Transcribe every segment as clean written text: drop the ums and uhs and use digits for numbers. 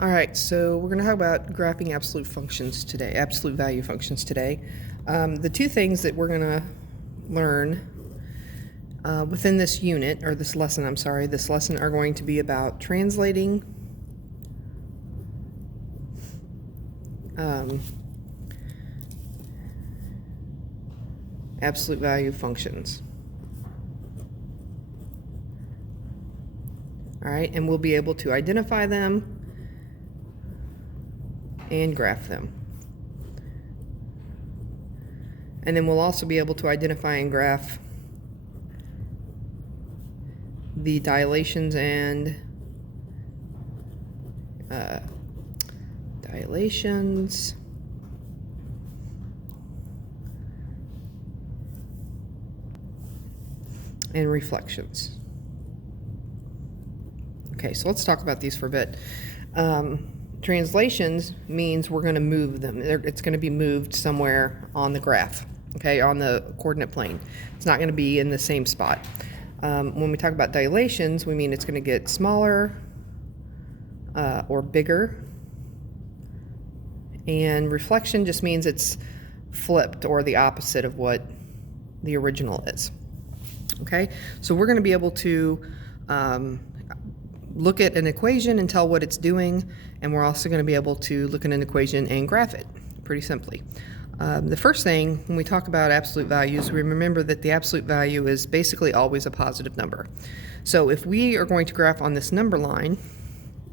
All right, so we're going to talk about graphing absolute functions today, absolute value functions today. The two things that we're going to learn within this unit, or this lesson, this lesson are going to be about translating absolute value functions. All right, and we'll be able to identify them and graph them. And then we'll also be able to identify and graph the dilations and reflections. Okay, so let's talk about these for a bit. Translations means we're going to move them. It's going to be moved somewhere on the graph, okay, on the coordinate plane. It's not going to be in the same spot. When we talk about dilations, we mean it's going to get smaller or bigger. And reflection just means it's flipped or the opposite of what the original is. Okay, so we're going to be able to look at an equation and tell what it's doing, and we're also going to be able to look at an equation and graph it pretty simply. The first thing, when we talk about absolute values, we remember that the absolute value is basically always a positive number. So if we are going to graph on this number line,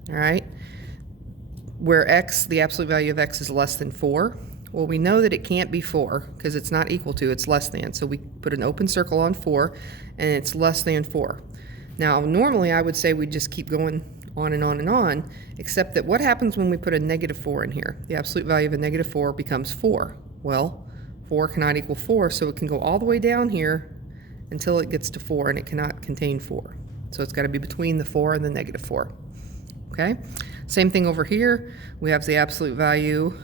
all right, where x, the absolute value of x is less than 4, well, we know that it can't be 4 because it's not equal to, it's less than. So we put an open circle on 4, and it's less than 4. Now, normally I would say we just keep going on and on and on, except that what happens when we put a negative 4 in here? The absolute value of a negative 4 becomes 4. Well, 4 cannot equal 4, so it can go all the way down here until it gets to 4, and it cannot contain 4. So it's got to be between the 4 and the negative 4. Okay? Same thing over here. We have the absolute value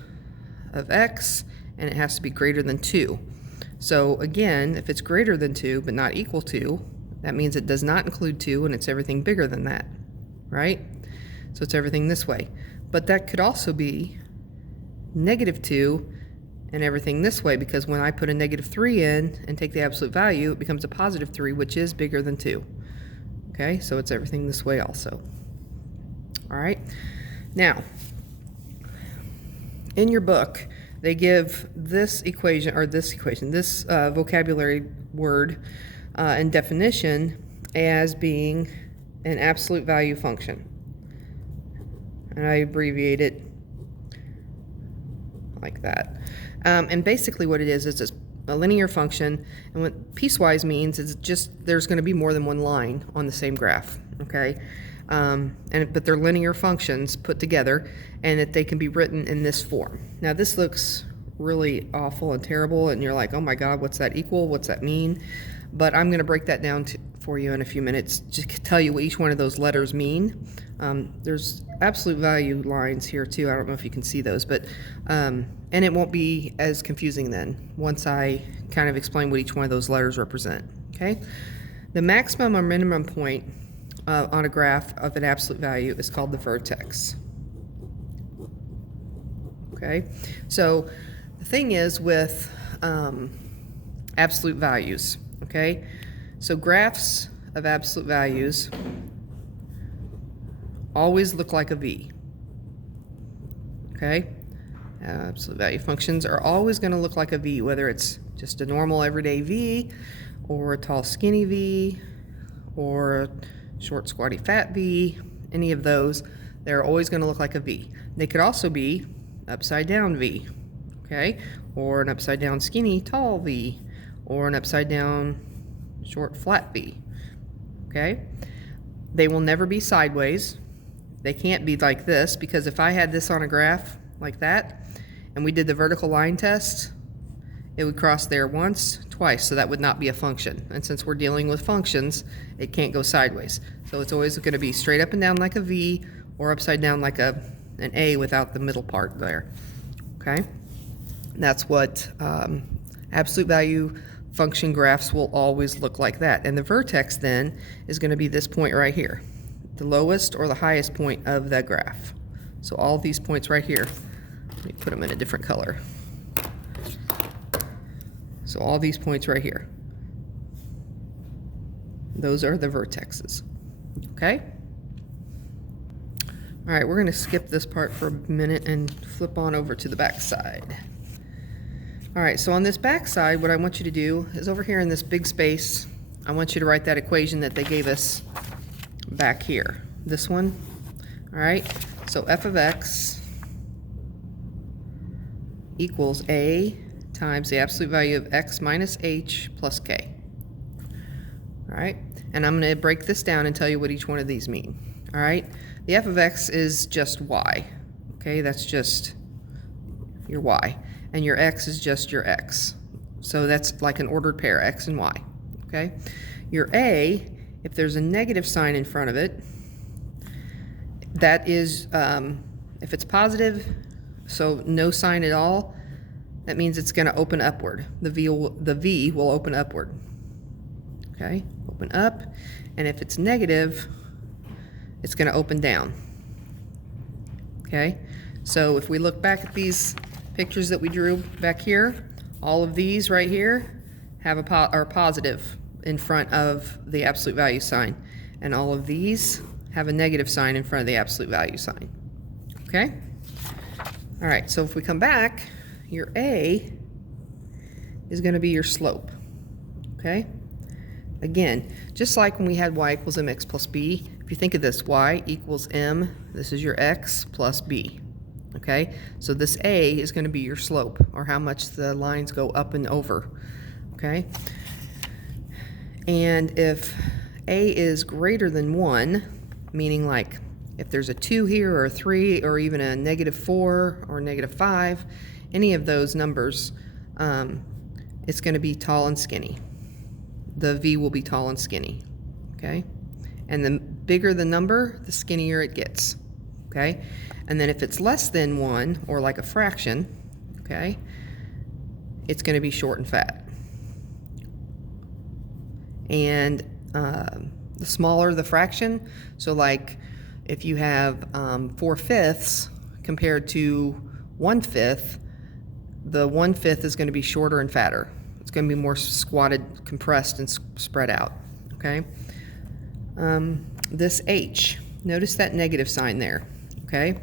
of x, and it has to be greater than 2. So again, if it's greater than 2 but not equal to, that means it does not include 2 and it's everything bigger than that, right? So it's everything this way. But that could also be negative 2 and everything this way, because when I put a negative 3 in and take the absolute value, it becomes a positive 3, which is bigger than 2. Okay, so it's everything this way also. All right, now, in your book, they give this equation, this vocabulary word and definition as being an absolute value function. And I abbreviate it like that. And basically what it is it's a linear function, and what piecewise means is just there's going to be more than one line on the same graph, okay? But they're linear functions put together, and that they can be written in this form. Now this looks really awful and terrible, and you're like, oh my God, what's that equal? What's that mean? But I'm going to break that down for you in a few minutes, just to tell you what each one of those letters mean. There's absolute value lines here too. I don't know if you can see those, but and it won't be as confusing then once I kind of explain what each one of those letters represent. Okay, the maximum or minimum point on a graph of an absolute value is called the vertex. Okay, so the thing is with absolute values, okay, so graphs of absolute values always look like a V. Okay, absolute value functions are always going to look like a V, whether it's just a normal everyday V, or a tall skinny V, or a short squatty fat V. Any of those, they're always going to look like a V. They could also be upside down V, okay, or an upside down skinny tall V, or an upside down short flat V. Okay, they will never be sideways. They can't be like this, because if I had this on a graph like that and we did the vertical line test, it would cross there once, twice, so that would not be a function. And since we're dealing with functions, it can't go sideways. So it's always going to be straight up and down like a V, or upside down like an A without the middle part there. Okay, that's what absolute value function graphs will always look like that. And the vertex then is going to be this point right here, the lowest or the highest point of that graph. So all these points right here, let me put them in a different color. So all these points right here, those are the vertexes, okay? All right, we're gonna skip this part for a minute and flip on over to the back side. All right, so on this back side, what I want you to do is over here in this big space, I want you to write that equation that they gave us back here, this one. All right, so f of x equals a times the absolute value of x minus h plus k. All right, and I'm going to break this down and tell you what each one of these mean. All right, the f of x is just y. Okay, that's just your y. And your x is just your x. So that's like an ordered pair, x and y. Okay, your a, if there's a negative sign in front of it, that is, if it's positive, so no sign at all, that means it's going to open upward. The v will open upward. Okay, open up. And if it's negative, it's going to open down. Okay, so if we look back at these pictures that we drew back here, all of these right here have are positive in front of the absolute value sign, and all of these have a negative sign in front of the absolute value sign. Okay? All right, so if we come back, your A is going to be your slope. Okay? Again, just like when we had y equals mx plus b, if you think of this, y equals m, this is your x plus b. Okay? So this A is going to be your slope, or how much the lines go up and over. Okay? And if A is greater than 1, meaning like if there's a 2 here or a 3 or even a -4 or -5, any of those numbers, it's going to be tall and skinny. The V will be tall and skinny, okay? And the bigger the number, the skinnier it gets, okay? And then if it's less than 1 or like a fraction, okay, it's going to be short and fat. And the smaller the fraction, so like if you have 4/5 compared to 1/5, the 1/5 is going to be shorter and fatter. It's going to be more squatted, compressed, and spread out. Okay. This H, notice that negative sign there. Okay,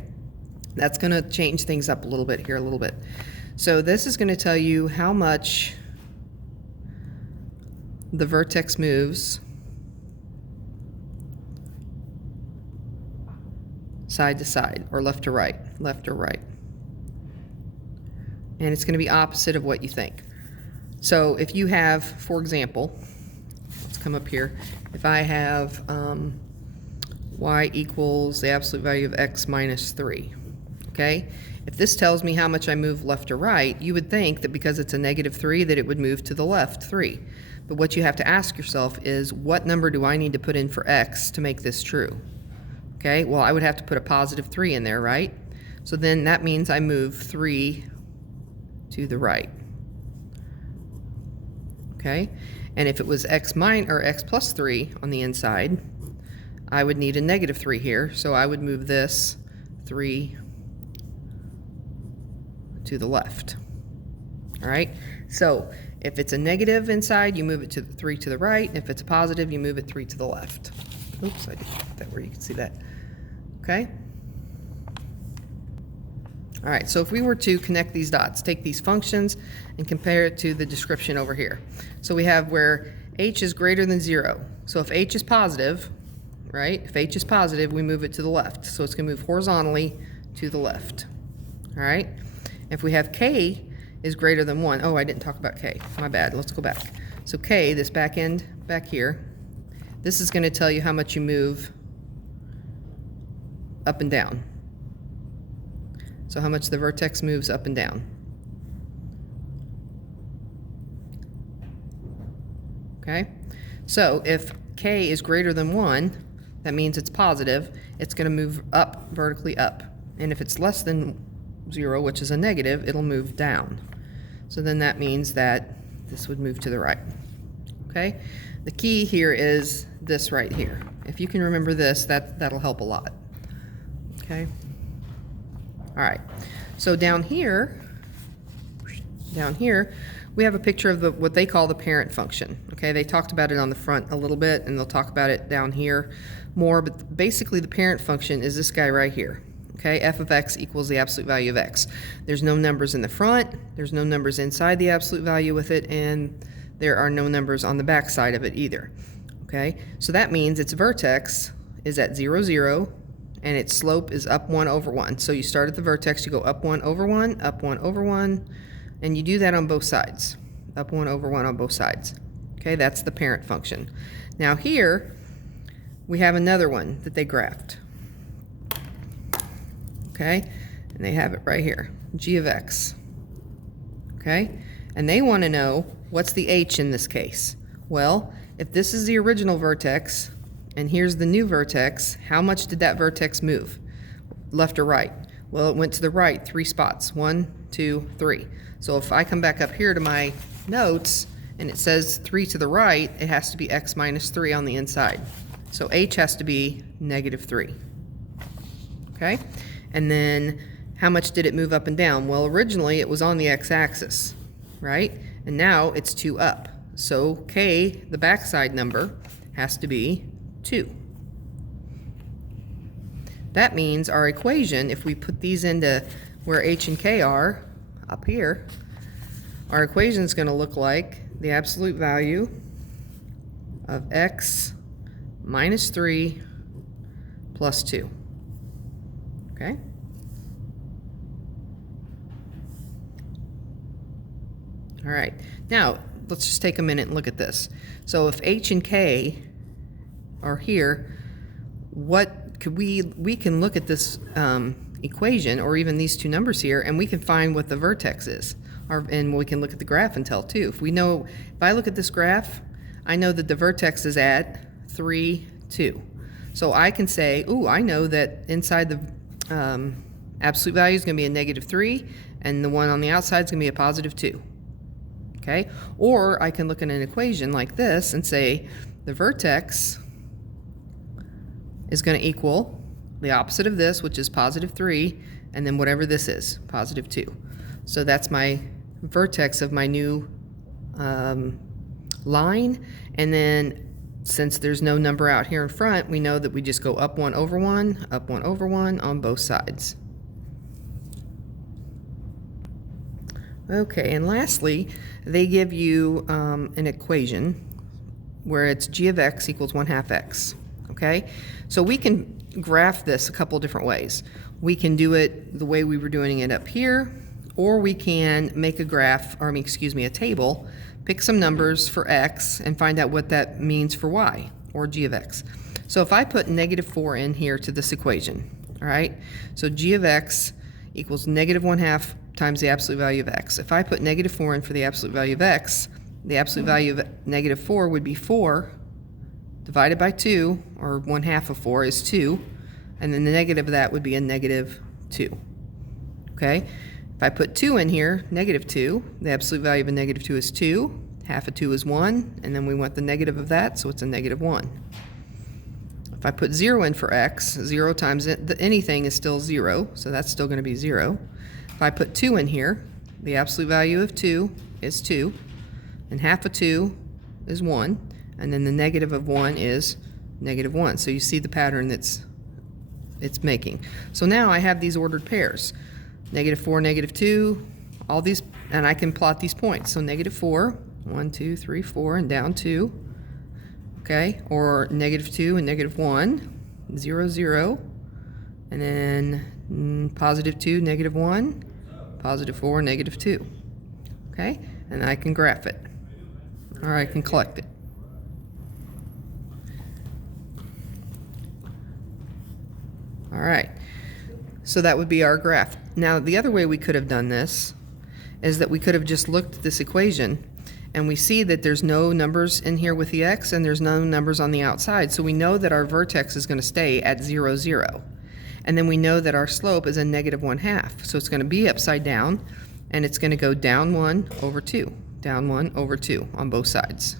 that's going to change things up a little bit here, a little bit. So this is going to tell you how much the vertex moves side to side, or left to right, left or right. And it's going to be opposite of what you think. So if you have, for example, let's come up here. If I have y equals the absolute value of x minus 3, okay? If this tells me how much I move left or right, you would think that because it's a -3 that it would move to the left 3. But what you have to ask yourself is, what number do I need to put in for x to make this true? Okay, well, I would have to put a +3 in there, right? So then that means I move 3 to the right. Okay, and if it was x plus 3 on the inside, I would need a -3 here, so I would move this 3 to the left. All right, so if it's a negative inside, you move it to 3 to the right. If it's a positive, you move it 3 to the left. Oops, I didn't put that where you can see that. Okay. All right, so if we were to connect these dots, take these functions and compare it to the description over here. So we have where h is greater than 0. So if h is positive, right, if h is positive, we move it to the left. So it's going to move horizontally to the left. All right. If we have k is greater than 1, oh, I didn't talk about k. My bad. Let's go back. So k, this back end back here, this is going to tell you how much you move up and down. So how much the vertex moves up and down. Okay? So if k is greater than 1, that means it's positive. It's going to move up, vertically up. And if it's less than 0, which is a negative, it'll move down. So then that means that this would move to the right. Okay? The key here is this right here. If you can remember this, that'll help a lot. Okay? All right, so down here, we have a picture of what they call the parent function. Okay, they talked about it on the front a little bit, and they'll talk about it down here more, but basically the parent function is this guy right here. Okay, f of x equals the absolute value of x. There's no numbers in the front, there's no numbers inside the absolute value with it, and there are no numbers on the back side of it either. Okay, so that means its vertex is at 0, 0, and its slope is up 1 over 1. So you start at the vertex, you go up 1 over 1, up 1 over 1, and you do that on both sides. Up 1 over 1 on both sides. Okay, that's the parent function. Now here, we have another one that they graphed. Okay, and they have it right here, g of x. Okay, and they want to know what's the h in this case. Well, if this is the original vertex, and here's the new vertex, how much did that vertex move? Left or right? Well, it went to the right 3 spots. 1, 2, 3. So if I come back up here to my notes and it says 3 to the right, it has to be x minus 3 on the inside. So h has to be negative 3. Okay? And then how much did it move up and down? Well, originally it was on the x-axis, right? And now it's 2 up. So k, the backside number, has to be 2. That means our equation, if we put these into where h and k are, up here, our equation is going to look like the absolute value of x minus 3 plus 2. Okay? All right. Now, let's just take a minute and look at this. So if h and k are here, what could we can look at this equation, or even these two numbers here, and we can find what the vertex is. And we can look at the graph and tell too. If I look at this graph, I know that the vertex is at 3, 2. So I can say, ooh, I know that inside the absolute value is going to be a negative 3, and the one on the outside is going to be a positive 2. Okay? Or I can look at an equation like this and say the vertex is going to equal the opposite of this, which is positive 3, and then whatever this is, positive 2. So that's my vertex of my new line. And then since there's no number out here in front, we know that we just go up 1 over 1, up 1 over 1 on both sides. Okay, and lastly, they give you an equation where it's g of x equals 1/2 x. Okay, so we can graph this a couple different ways. We can do it the way we were doing it up here, or we can make a graph, or a table, pick some numbers for x and find out what that means for y, or g of x. So if I put negative 4 in here to this equation, all right, so g of x equals negative 1/2 times the absolute value of x. If I put negative 4 in for the absolute value of x, the absolute value of negative 4 would be 4 divided by 2, or 1/2 of 4 is 2, and then the negative of that would be a negative 2. Okay? If I put 2 in here, negative 2, the absolute value of a negative 2 is 2, half of 2 is 1, and then we want the negative of that, so it's a negative 1. If I put 0 in for x, 0 times anything is still 0, so that's still going to be 0. If I put 2 in here, the absolute value of 2 is 2, and half of 2 is 1, and then the negative of 1 is negative 1. So you see the pattern it's making. So now I have these ordered pairs. Negative 4, negative 2, all these, and I can plot these points. So negative 4, 1, 2, 3, 4, and down 2. Okay, or negative 2 and negative 1, 0, 0, and then positive 2, negative 1, positive 4, negative 2. Okay, and I can graph it, or I can collect it. All right, so that would be our graph. Now, the other way we could have done this is that we could have just looked at this equation, and we see that there's no numbers in here with the x, and there's no numbers on the outside, so we know that our vertex is going to stay at 0, 0. And then we know that our slope is a negative 1/2, so it's going to be upside down, and it's going to go down 1 over 2, down 1 over 2 on both sides.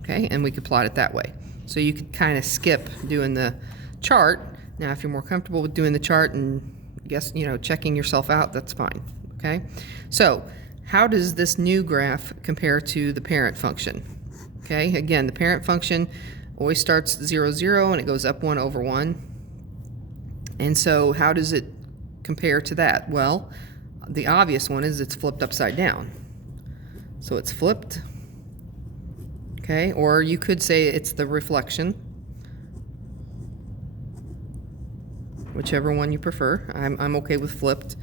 Okay, and we could plot it that way. So you could kind of skip doing the chart. Now, if you're more comfortable with doing the chart and guess, checking yourself out, that's fine, okay? So how does this new graph compare to the parent function? Okay, again, the parent function always starts 0, 0, and it goes up 1 over 1. And so how does it compare to that? Well, the obvious one is it's flipped upside down. So it's flipped, okay? Or you could say it's the reflection, whichever one you prefer. I'm okay with flipped.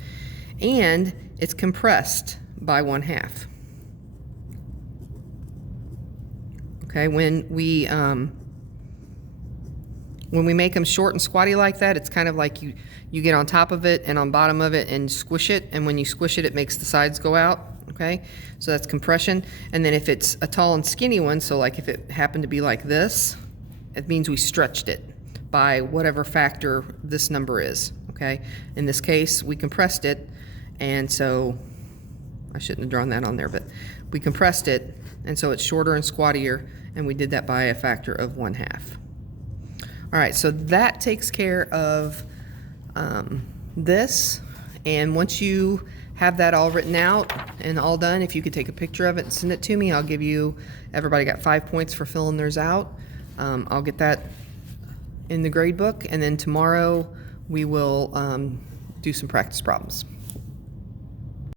And it's compressed by 1/2. Okay, when we make them short and squatty like that, it's kind of like you get on top of it and on bottom of it and squish it, and when you squish it, it makes the sides go out. Okay, so that's compression. And then if it's a tall and skinny one, so like if it happened to be like this, it means we stretched it by whatever factor this number is. Okay, in this case, we compressed it, and so I shouldn't have drawn that on there, but we compressed it, and so it's shorter and squattier, and we did that by a factor of 1/2. All right, so that takes care of this. And once you have that all written out and all done, if you could take a picture of it and send it to me, I'll give you, everybody got 5 points for filling theirs out. I'll get that in the grade book, and then tomorrow we will do some practice problems.